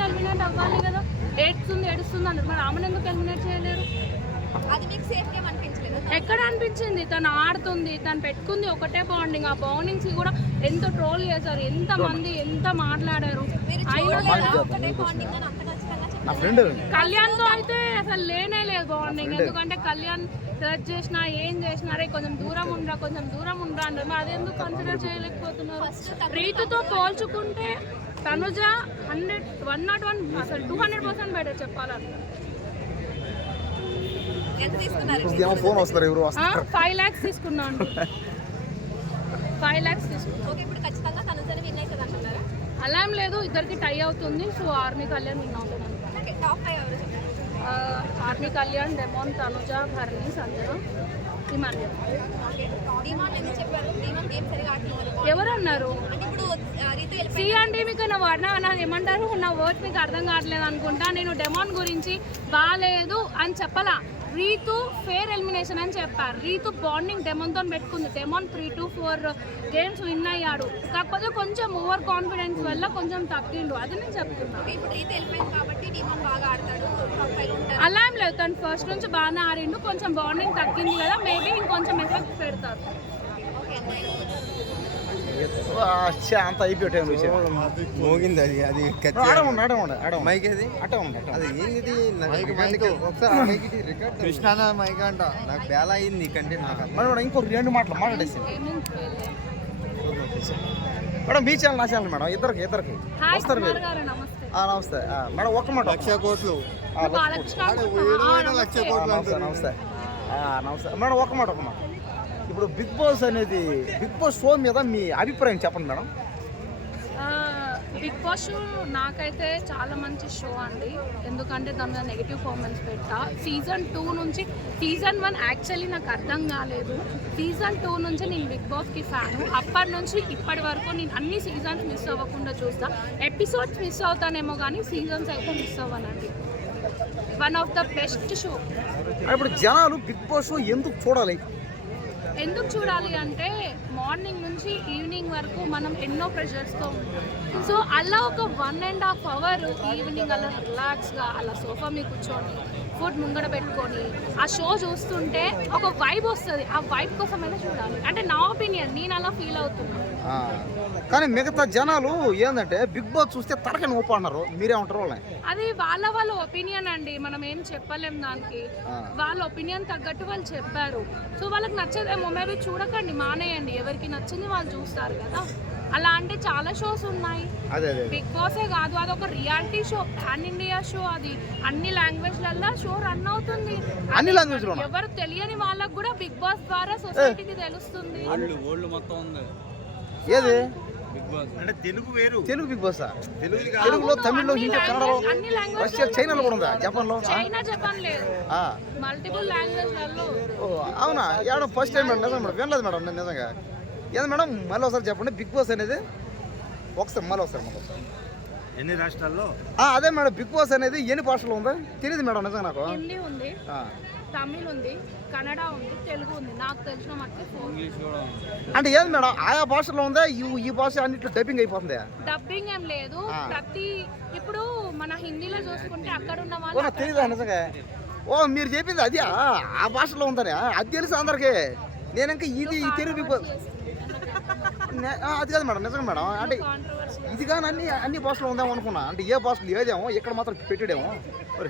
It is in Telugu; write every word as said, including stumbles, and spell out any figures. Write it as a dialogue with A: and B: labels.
A: ఎలిమినేట్ అవ్వాలి కదా, ఏడుస్తుంది ఏడుస్తుంది అంటారు, మరి ఆమెను ఎందుకు ఎలిమినేట్ చేయలేరు?
B: అది మీకు సేఫ్ గేమ్ అనిపించలేదు?
A: ఎక్కడ అనిపించింది? తను ఆడుతుంది, తను పెట్టుకుంది ఒకటే బాండింగ్. ఆ బాండింగ్స్ కూడా ఎంత ట్రోల్ చేశారు, ఎంత మంది ఎంత మాట్లాడారు. కళ్యాణ్ తో అయితే అసలు లేనే లేదు బాండింగ్. ఎందుకంటే కళ్యాణ్ సెర్చ్ చేసినా ఏం చేసినా రే కొంచెం దూరం ఉండరా కొంచెం దూరం ఉండరా అంటే మరి అదెందుకు కన్సిడర్ చేయలేకపోతున్నారు? రీతుతో పోల్చుకుంటే Tanuja hundred one not one అసలు టూ హండ్రెడ్ పర్సెంట్ బెటర్ చెప్పాలంటే. ఫైవ్ ల్యాక్స్ తీసుకున్నాను, ఫైవ్ ల్యాక్స్ తీసుకున్నాను. అలా ఏం లేదు, ఇద్దరికి టై అవుతుంది. సో ఆర్మీ కళ్యాణ్ విన్ అవుతుంది. Army Kalyan, demon, Tanuja, Bharani, Sanjana, Himalaya. ఎవరు అన్నారు? సి అంటే మీకు నా వర్ణ నాకు ఏమంటారు, నా వర్డ్స్ మీకు అర్థం కావట్లేదు అనుకుంటా. నేను డెమోన్ గురించి బాగాలేదు అని చెప్పలా, రీతు ఫేర్ ఎలిమినేషన్ అని చెప్పారు. రీతు బాండింగ్ డెమోన్తో పెట్టుకుంది. Demon three two four games win అయ్యాడు, కాకపోతే కొంచెం ఓవర్ కాన్ఫిడెన్స్ వల్ల కొంచెం తగ్గిండు. అది నేను చెప్తున్నాను. అలా ఏం లేదు, తను ఫస్ట్ నుంచి బాగానే ఆడిండు, కొంచెం బాండింగ్ తగ్గింది కదా, మేబీ ఇంకొంచెం ఎఫెక్ట్ పెడతారు.
C: అంత అయిపోయాడు మోగింది అది. అది మైక్ అది అట్ట అది ఏంది కృష్ణ మైక్ అంట. నాకు బేలా అయింది కంటెంట్. నాకు ఇంకో రెండు మాటలు మాట్లాడేసి మేడం, మీ ఛానల్ నా ఛానల్ మేడం, ఇద్దరికి ఇద్దరికి వస్తారు మీరు. నమస్తే మేడం, ఒక్క మాట. లక్ష కోట్లు లక్ష కోట్లు నమస్తే నమస్తే మేడం, ఒక్క మాట ఒక్క మాట ఇప్పుడు బిగ్ బాస్ అనేది, బిగ్ బాస్ షో మీద మీ అభిప్రాయం చెప్పండి మేడం.
A: బిగ్ బాస్ షో నాకైతే చాలా మంచి షో అండి. ఎందుకంటే దాని మీద నెగిటివ్ కామెంట్స్ పెట్టా. సీజన్ టూ నుంచి సీజన్ వన్ యాక్చువల్లీ నాకు అర్థం కాలేదు. సీజన్ టూ నుంచి నేను బిగ్ బాస్కి ఫ్యాను. అప్పటి నుంచి ఇప్పటి వరకు నేను అన్ని సీజన్స్ మిస్ అవ్వకుండా చూస్తా. ఎపిసోడ్స్ మిస్ అవుతానేమో కానీ సీజన్స్ అయితే మిస్ అవ్వనండి. One of the best show.
C: ఇప్పుడు జనాలు బిగ్ బాస్ షో ఎందుకు చూడాలి?
A: ఎందుకు చూడాలి అంటే మార్నింగ్ నుంచి ఈవినింగ్ వరకు మనం ఎన్నో ప్రెషర్స్తో ఉంటాం. సో అలా ఒక one and half hour evening అలా రిలాక్స్గా అలా సోఫా మీద కూర్చొని ఫుడ్ ముంగడ పెట్టుకొని ఆ షో చూస్తుంటే ఒక వైబ్ వస్తుంది. ఆ వైబ్ కోసమైనా చూడాలి అంటే నా ఒపీనియన్, నేను అలా ఫీల్ అవుతున్నాను.
C: కానీ మిగతా జనాలు ఏంటంటే బిగ్ బాస్ చూస్తే తరకని నొప్పి అన్నారు, మీరేమంటారు?
A: అది వాళ్ళ వాళ్ళ ఒపీనియన్ అండి, మనం ఏం చెప్పలేం దానికి. వాళ్ళ ఒపీనియన్ తగ్గట్టు వాళ్ళు చెప్పారు. సో వాళ్ళకి నచ్చదేమో మేబీ చూడకండి, మానేయండి. ఎవరికి నచ్చింది వాళ్ళు చూస్తారు కదా. అలా అంటే చాలా షోస్ ఉన్నాయి. బిగ్ బాసే కాదు, అది ఒక reality show, pan India show. అది అన్ని లాంగ్వేజ్లలో షో రన్ అవుతుంది.
C: అన్ని లాంగ్వేజ్
A: ఎవరు తెలియని వాళ్ళకు కూడా బిగ్ బాస్ ద్వారా సొసైటీకి తెలుస్తుంది.
C: ఏది
D: అంటే తెలుగు వేరు,
C: తెలుగు బిగ్ బాస్ తెలుగులో, తమిళ్లో, హిందీ, కన్నడలో, రష్యా, చైనాలో కూడా ఉందా? జపాన్ లో?
A: చైనా జపాన్ లేదు, మల్టిపుల్ లాంగ్వేజ్లలో.
C: అవునా? ఏమన్నా ఫస్ట్ టైం మేడం, నిజం మేడం, వినలేదు మేడం నేను నిజంగా. ఏది మేడం, మళ్ళీ ఒకసారి చెప్పండి. బిగ్ బాస్ అనేది ఒకసారి మళ్ళీ ఒకసారి మళ్ళీ ఒకసారి
D: ఎన్ని రాష్ట్రాల్లో?
C: అదే మేడం, బిగ్ బాస్ అనేది ఎన్ని భాషలో ఉందా తెలియదు మేడం నిజంగా నాకు.
A: హిందీ ఉంది, తమిళ్ ఉంది, కన్నడ ఉంది, తెలుగు ఉంది. నాకు తెలిసిన మట్టుకు ఇంగ్లీష్ కూడా ఉంది.
C: అంటే ఏది మేడం, ఆయా భాషలో ఉందా? ఈ భాష అన్నిట్లో డబ్బింగ్ అయిపోతుంది?
A: డబ్బింగ్ ఏం లేదు. ప్రతి ఇప్పుడు మన హిందీలో చూసుకుంటే అక్కడ ఉన్న వాళ్ళు
C: తెలియదా నిజంగా? ఓ మీరు చెప్పింది అది ఆ భాషలో ఉందని అది తెలుసు అందరికి. నేను ఇంకా ఇది ఈ తెలుగు బిగ్ బాస్ అది కాదు మేడం నిజంగా మేడం. అంటే ఇది కానీ అన్ని అన్ని భాషలో ఉందేమో అనుకున్నా. అంటే ఏ భాషలు ఏదేమో ఇక్కడ మాత్రం పెట్టాడేమో. మరి